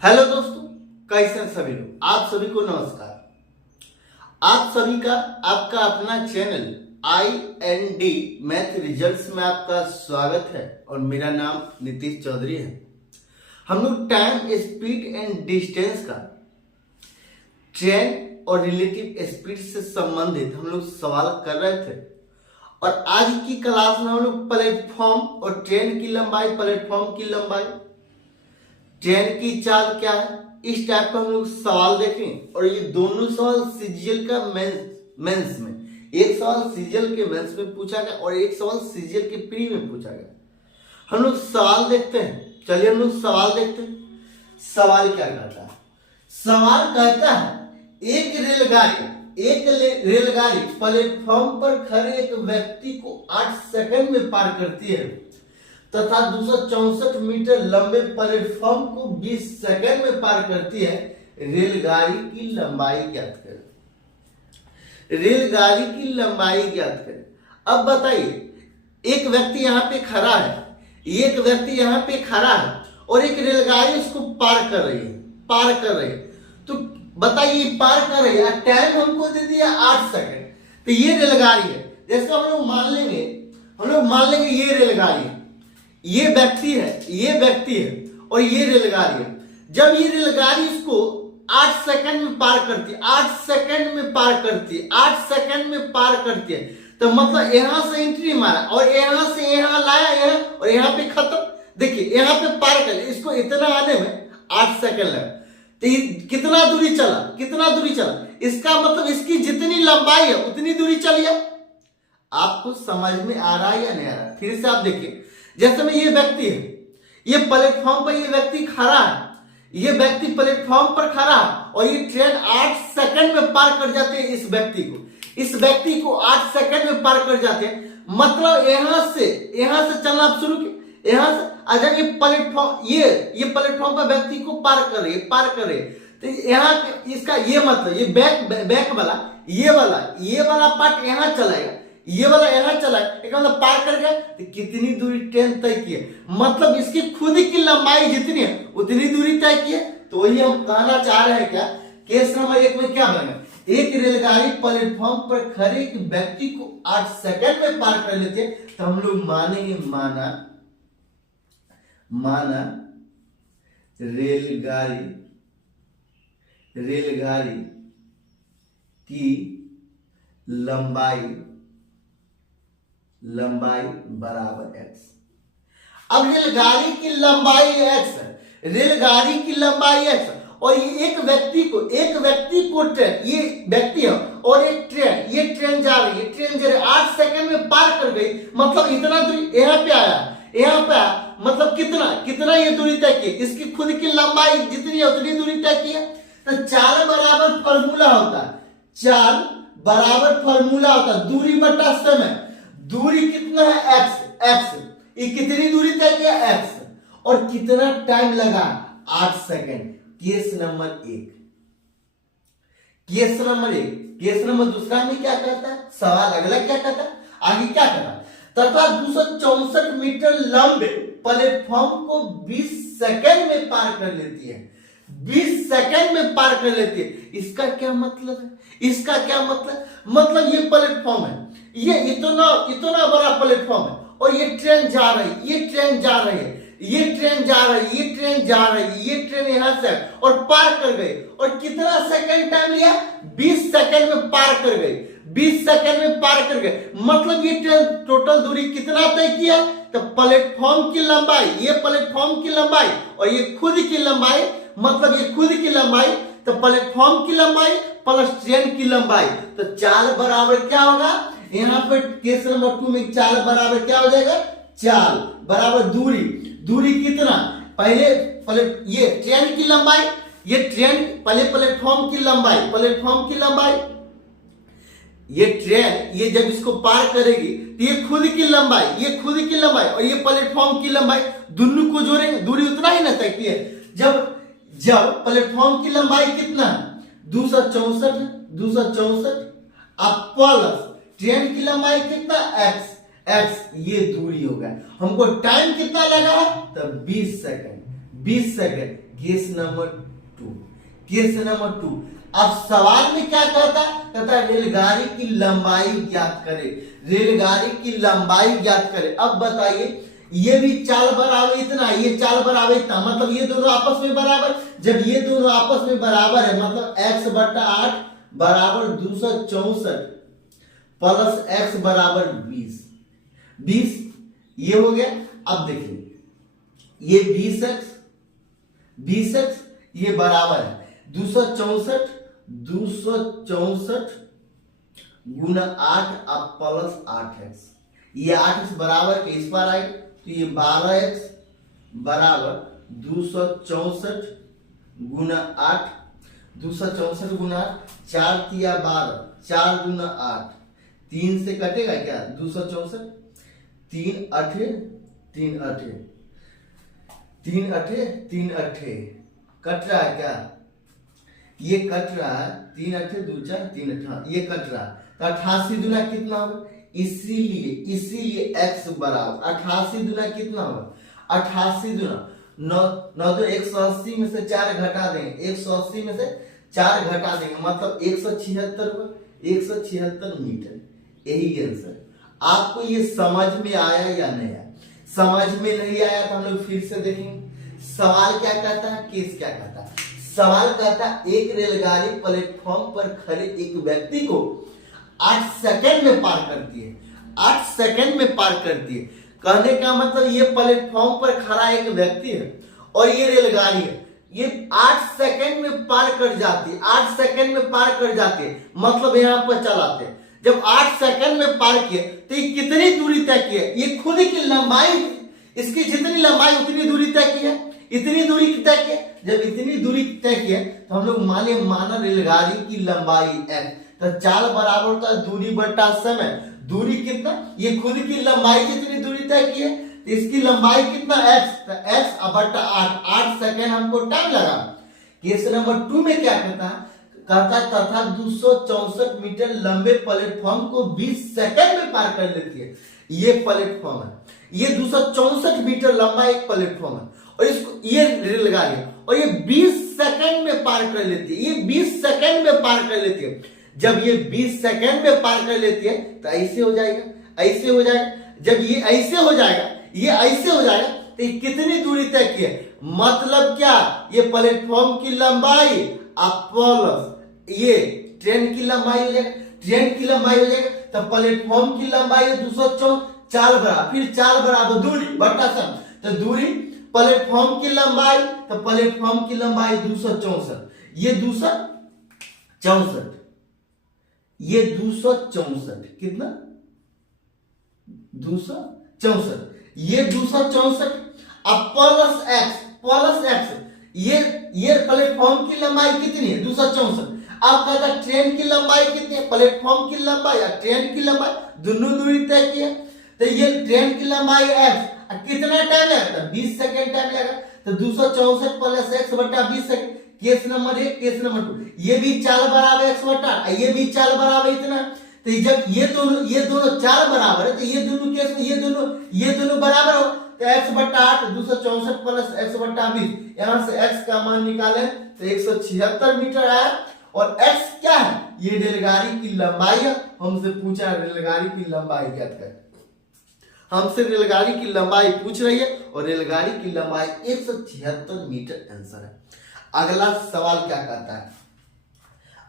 Hello दोस्तों, कैसे हैं सभी लोग। आप सभी को नमस्कार। आप सभी का आपका अपना चैनल IND मैथ रिजल्ट्स में आपका स्वागत है और मेरा नाम नीतीश चौधरी है। हम लोग टाइम, स्पीड एंड डिस्टेंस का ट्रेन और रिलेटिव स्पीड से संबंधित हम लोग सवाल कर रहे थे और आज की क्लास में हम लोग प्लेटफॉर्म और ट्रेन की लंबाई, प्लेटफॉर्म की लंबाई, ट्रेन की चाल क्या है, इस टाइप का हम लोग सवाल देखें। और ये दोनों सवाल सीजीएल का मेंस में, एक सवाल सीजीएल के मेंस में पूछा गया और एक सवाल सीजीएल के प्री में पूछा गया। हम लोग सवाल देखते हैं। चलिए हम लोग सवाल देखते हैं। सवाल क्या कहता है? सवाल कहता है एक रेलगाड़ी प्लेटफॉर्म पर खड़े एक व्यक्ति को 8 सेकंड में पार करती है तथा 264 मीटर लंबे प्लेटफॉर्म को 20 सेकंड में पार करती है। रेलगाड़ी की लंबाई ज्ञात करें। रेलगाड़ी की लंबाई ज्ञात करें। अब बताइए, एक व्यक्ति यहाँ पे खड़ा है, एक व्यक्ति यहाँ पे खड़ा है और एक रेलगाड़ी उसको पार कर रही है। तो बताइए पार कर रही है, टाइम हमको दे दिया 8 सेकंड। तो ये रेलगाड़ी है। जैसे हम लोग मान लेंगे ये रेलगाड़ी है, ये व्यक्ति है और ये रेलगाड़ी है। जब ये रेलगाड़ी इसको 8 सेकंड में पार करती है, 8 सेकंड में पार करती है, तो मतलब यहां से एंट्री मारा और यहां से यहां लाया और यहां पे खत्म। देखिए यहां पे पार कर, इसको इतना आने में 8 सेकंड लगा। तो ये कितना दूरी चला, इसका मतलब इसकी जितनी लंबाई है उतनी दूरी चली है। आपको समझ में आ रहा है या नहीं आ रहा? फिर से आप देखिए, जैसे में ये व्यक्ति है, ये प्लेटफॉर्म पर ये व्यक्ति खड़ा है, ये व्यक्ति प्लेटफॉर्म पर खड़ा है और ये ट्रेन 8 सेकंड में पार कर जाते हैं इस व्यक्ति को 8 सेकंड में पार कर जाते हैं। मतलब यहां से चलना आप शुरू किए, यहां से अगर ये प्लेटफॉर्म पर व्यक्ति को पार कर रहे तो यहाँ इसका ये मतलब ये बैक वाला ये वाला पार्ट यहाँ चलाएगा, ये वाला यहाँ चला, एक मतलब पार कर गया। तो कितनी दूरी ट्रेन तय की है, मतलब इसकी खुद की लंबाई जितनी है उतनी दूरी तय की है। तो वही हम कहना चाह रहे हैं क्या, केस नंबर 1 में क्या बनेगा, एक रेलगाड़ी प्लेटफॉर्म पर खड़े एक व्यक्ति को 8 सेकंड में पार कर लेते हैं। तो हम लोग मानेंगे माना रेलगाड़ी की लंबाई बराबर x। अब रेलगाड़ी की लंबाई x है, रेलगाड़ी की लंबाई x है और ये एक व्यक्ति को ट्रेन, ये व्यक्ति है और एक ट्रेन, ये ट्रेन जा रही है, 8 सेकंड में पार कर गई। मतलब इतना दूरी यहाँ पे आया, मतलब कितना ये दूरी तय की, इसकी खुद की लंबाई जितनी है उतनी दूरी तय की है। तो चाल बराबर फॉर्मूला होता है दूरी बटा समय। दूरी कितना है x, ये कितनी दूरी तय किया x और कितना टाइम लगा 8 सेकंड। केस नंबर दूसरा में क्या कहता है, सवाल अगला क्या कहता है, आगे क्या कहता है, तथा 264 मीटर लंबे प्लेटफॉर्म को 20 सेकंड में पार कर लेती है। 20 सेकंड में पार कर लेती है। इसका क्या मतलब है, मतलब ये प्लेटफॉर्म है, ये इतना बड़ा प्लेटफॉर्म है और ये ट्रेन जा रही है, ये ट्रेन यहां से और पार कर गई। और कितना सेकंड टाइम लिया, 20 सेकंड में पार कर गई, 20 सेकंड में पार कर गए। मतलब ये ट्रेन टोटल दूरी कितना तय किया, तो प्लेटफॉर्म की लंबाई, ये प्लेटफॉर्म की लंबाई और ये खुद की लंबाई, मतलब ये खुद की लंबाई, तो प्लेटफॉर्म की लंबाई प्लस ट्रेन की लंबाई। तो चाल बराबर क्या होगा, यहाँ पर केस नंबर 2 में चाल बराबर क्या हो जाएगा, चाल बराबर दूरी कितना, पहले ये ट्रेन की लंबाई, पहले प्लेटफॉर्म की लंबाई, ये ट्रेन ये जब इसको पार करेगी तो ये खुद की लंबाई और ये प्लेटफॉर्म की लंबाई दोनों को जोड़ेंगे, दूरी उतना ही ना तय की है। जब प्लेटफॉर्म की लंबाई कितना 264 अब प्लस ट्रेन की लंबाई कितना x, ये दूरी होगा। हमको टाइम कितना लगा है, तो 20 second. Case number 2, case number 2। अब सवाल में क्या कहता है रेलगाड़ी की लंबाई ज्ञात करे, रेलगाड़ी की लंबाई ज्ञात करे। अब बताइए ये भी चाल बराबर इतना, ये चाल बराबर इतना, मतलब ये दोनों आपस में बराबर। जब ये दोनों आपस में बराबर है मतलब x/8 बराबर 264 प्लस x बराबर 20 ये हो गया। अब देखिए ये 20x ये बराबर है 264 गुना 8 अब प्लस 8x, ये 8x बराबर के इस पर आएगा तो ये 12x बराबर 264 गुना 8, 264 गुना 4 तिया 12, 4 गुना 8, 3 से कटेगा क्या 264, 3 अठे 3 अठे 3 अठे 3 अठे कट रहा है क्या, ये कट रहा है 3 अठे 2 4 3 अठा, ये कट रहा है तो 88 दुना कितना होगा, इसीलिए x बराबर 88 दुना कितना होगा 88 दुना 9 तो 180 में से 4 घटा देंगे, 180 में से 4 घटा देंगे मतलब 176 होगा, 176 मीटर। यही आंसर। आपको ये समझ में आया या नहीं आया? समझ में नहीं आया तो हम लोग फिर से देखेंगे। सवाल क्या कहता है, केस क्या कहता है। सवाल कहता है एक रेलगाड़ी प्लेटफॉर्म पर खड़े एक व्यक्ति को 8 सेकंड में पार करती है, 8 सेकंड में पार करती है। कहने का मतलब ये प्लेटफॉर्म पर खड़ा एक व्यक्ति है और ये रेलगाड़ी है, ये 8 सेकंड में पार कर जाती है, 8 सेकंड में पार कर जाती है मतलब यहाँ पर चलाते हैं। जब 8 सेकंड में पार किए तो ये कितनी दूरी तय की है, ये खुद की लंबाई, इसकी जितनी लंबाई उतनी दूरी तय की है, इतनी दूरी तय की है। जब इतनी दूरी तय की है तो हम लोग माना रेलगाड़ी की लंबाई x, तो चाल बराबर होता है दूरी बटा समय। दूरी कितना, ये खुद की लंबाई जितनी दूरी तय की है तो इसकी लंबाई कितना x, तो x बटा 8 सेकंड हमको टाइम लगा। केस नंबर 2 में क्या कहता है, तथा 264 मीटर लंबे प्लेटफॉर्म को 20 सेकंड में पार कर लेती है। ये प्लेटफॉर्म है, ये 264 मीटर लंबा एक प्लेटफॉर्म है और इसको ये रेलगाड़ी है और ये 20 सेकंड में पार कर लेती है, ये 20 सेकंड में पार कर लेती है। जब ये 20 सेकंड में पार कर लेती है तो ऐसे हो जाएगा, ऐसे हो जाएगा। जब ये ऐसे हो जाएगा, ये ऐसे हो जाएगा तो ये कितनी दूरी तय की है, मतलब क्या, ये प्लेटफॉर्म की लंबाई प्लस ये ट्रेन की लंबाई हो जाएगा, ट्रेन की लंबाई हो जाएगा तो प्लेटफॉर्म की लंबाई है 264, चाल बराबर, फिर चाल बराबर दूरी बटा सम, तो दूरी प्लेटफॉर्म की लंबाई, तो प्लेटफॉर्म की लंबाई 264, ये 264, ये 264 कितना 264, ये 264 अब प्लस x ये प्लेटफॉर्म की लंबाई कितनी है 264। अब कहता है ट्रेन की लंबाई कितनी है, प्लेटफॉर्म की लंबाई या ट्रेन की लंबाई दोनों दूरी तय की है तो ये ट्रेन की लंबाई x कितना टाइम लगेगा, 20 सेकंड टाइम लगेगा। तो 264 प्लस x बटा 20 second. Case number 1, case number 2, ये भी चाल बराबर x बटा, ये भी चाल बराबर इतना। तो जब ये दोनों चाल बराबर है तो ये दोनों केस में ये दोनों बराबर हो तो x बटा 8 264 प्लस x बटा 20, यहां से x का मान निकाले तो 176 मीटर आया। और x क्या है, ये रेलगाड़ी की लंबाई है। हमसे पूछा रेलगाड़ी की लंबाई क्या है, हमसे रेलगाड़ी की लंबाई पूछ रही है और रेलगाड़ी की लंबाई 176 मीटर आंसर है। अगला सवाल क्या कहता है,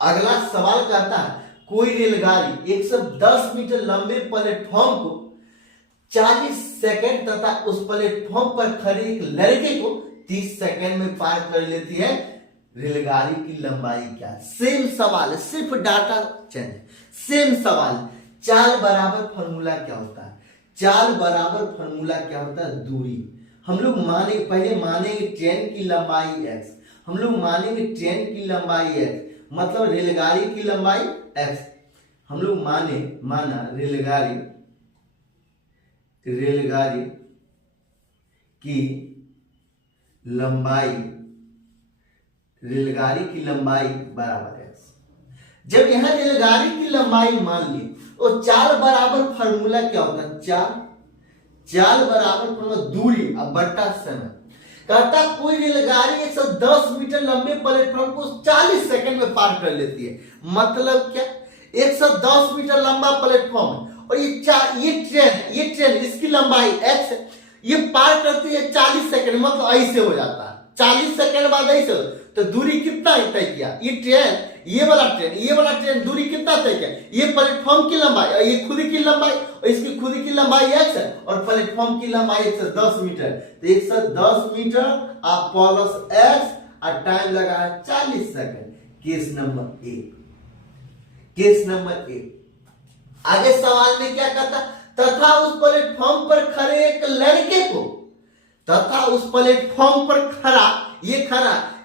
अगला सवाल कहता है कोई रेलगाड़ी 110 मीटर लंबे प्लेटफॉर्म को 40 सेकंड तथा उस प्लेटफॉर्म पर खड़े एक लड़के को 30 सेकंड में पार कर लेती है, रेलगाड़ी की लंबाई क्या। सेम सवाल है, सिर्फ डाटा चेंज, सेम सवाल। चाल बराबर फॉर्मूला क्या होता है, चाल बराबर फॉर्मूला क्या होता है, दूरी। हम लोग पहले मानेंगे ट्रेन की लंबाई x, हम लोग मानेंगे ट्रेन की लंबाई x मतलब रेलगाड़ी की लंबाई x। हम लोग माना रेलगाड़ी की लंबाई बराबर x। जब यहां रेलगाड़ी की लंबाई मान ली तो चाल बराबर फार्मूला क्या होता है, चाल बराबर फॉर्मूला दूरी अब बटा समय। कहता कोई रेलगाड़ी 110 मीटर लंबे प्लेटफॉर्म को 40 सेकंड में पार कर लेती है। मतलब क्या, 110 मीटर लंबा प्लेटफॉर्म और ये ट्रेन इसकी लंबाई x है, ये पार करती है 40 सेकंड, मतलब ऐसे हो जाता है 40 सेकंड बाद ऐसे। तो दूरी कितना तय किया ये वाला ट्रेन दूरी कितना तय किया, ये प्लेटफॉर्म की लंबाई और ये खुद की लंबाई और इसकी खुद की लंबाई x है और प्लेटफॉर्म की लंबाई 110 मीटर। तो 110 मीटर आप प्लस x और टाइम लगा है 40 सेकंड। Case number A. आगे सवाल में क्या कहता, तथा उस प्लेटफॉर्म पर खड़े एक लड़के को, तथा उस प्लेटफॉर्म पर खड़ा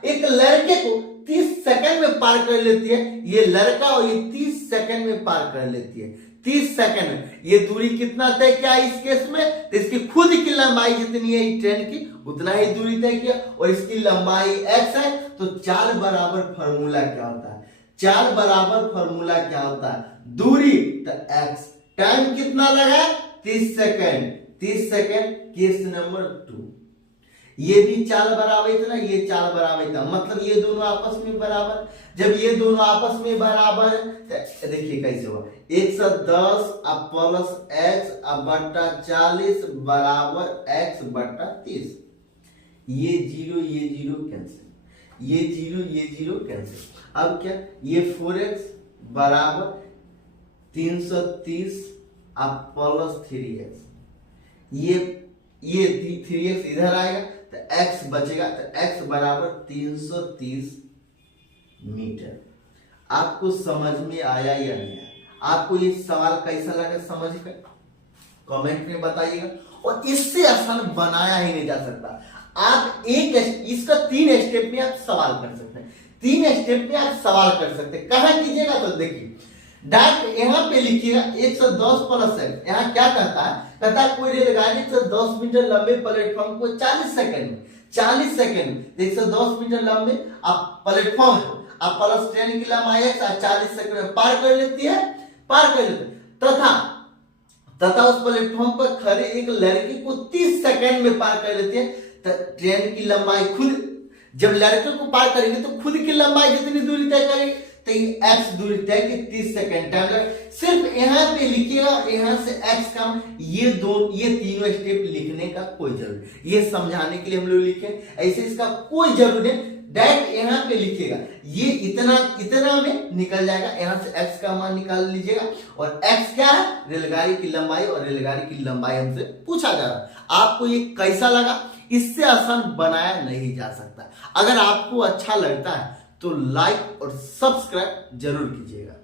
एक लड़के को 30 सेकंड में पार कर लेती है। ये लड़का और ये 30 सेकंड में पार कर लेती है। 30 सेकंड में ये दूरी कितना तय किया इस केस में, तो इसकी खुद की लंबाई जितनी है ट्रेन की उतना ही दूरी तय किया और इसकी लंबाई x है। तो 4 बराबर फॉर्मूला क्या होता है, 4 बराबर फॉर्मूला क्या होता है, दूरी तो x, टाइम कितना लगा 30 सेकंड। केस नंबर 2, ये भी 4 बराबर इतना, ये 4 बराबर इतना, मतलब ये दोनों आपस में बराबर। जब ये दोनों आपस में बराबर है, देखिए कैसे हुआ, 110 अब प्लस x अब बट्टा 40 बराबर x बट्टा 30। ये जीरो कैंसिल, ये जीरो कैंसिल। अब क्या, ये 4x बराबर 330 अब प्लस 3x, ये 3x इधर आएगा तो x बचेगा, तो x बराबर 330 मीटर। आपको समझ में आया या नहीं आया, आपको ये सवाल कैसा लगा समझ कर कमेंट में बताइएगा। और इससे आसान बनाया ही नहीं जा सकता। आप इसका 3 स्टेप में आप सवाल कर सकते हैं, 3 स्टेप में आप सवाल कर सकते हैं। कहां कीजिएगा तो देखिए, डायरेक्ट यहां पे लिखिएगा 110 प्लस x। यहां क्या कहता है, कोई रेलगाड़ी 110 मीटर लंबे प्लेटफॉर्म को 40 सेकंड 110 मीटर लंबे आप प्लेटफॉर्म आप प्लस ट्रेन की लंबाई 40 सेकंड में पार कर लेती है। तथा उस प्लेटफॉर्म पर खड़े एक लड़के को 30 सेकंड में पार कर लेती है। तो ट्रेन की लंबाई खुद, जब लड़के को पार करेंगे तो खुद की लंबाई जितनी दूरी तय करेगी, तो ये x दूरी तय की 30 सेकंड टाइम लगा। सिर्फ यहाँ पे लिखिएगा, यहाँ से x का ये तीनों स्टेप लिखने का कोई जरूरत नहीं, ये समझाने के लिए हम लोग लिखे, ऐसे इसका कोई जरूरत नहीं। डायरेक्ट यहाँ पे लिखिएगा, ये इतना में निकल जाएगा। यहाँ से x का मान निकाल लीजिएगा और x क्या है, रेलगाड़ी की लंबाई, और रेलगाड़ी की लंबाई हमसे पूछा जा रहा है। आपको ये कैसा लगा, इससे आसान बनाया नहीं जा सकता। अगर आपको अच्छा लगता है तो लाइक और सब्सक्राइब जरूर कीजिएगा।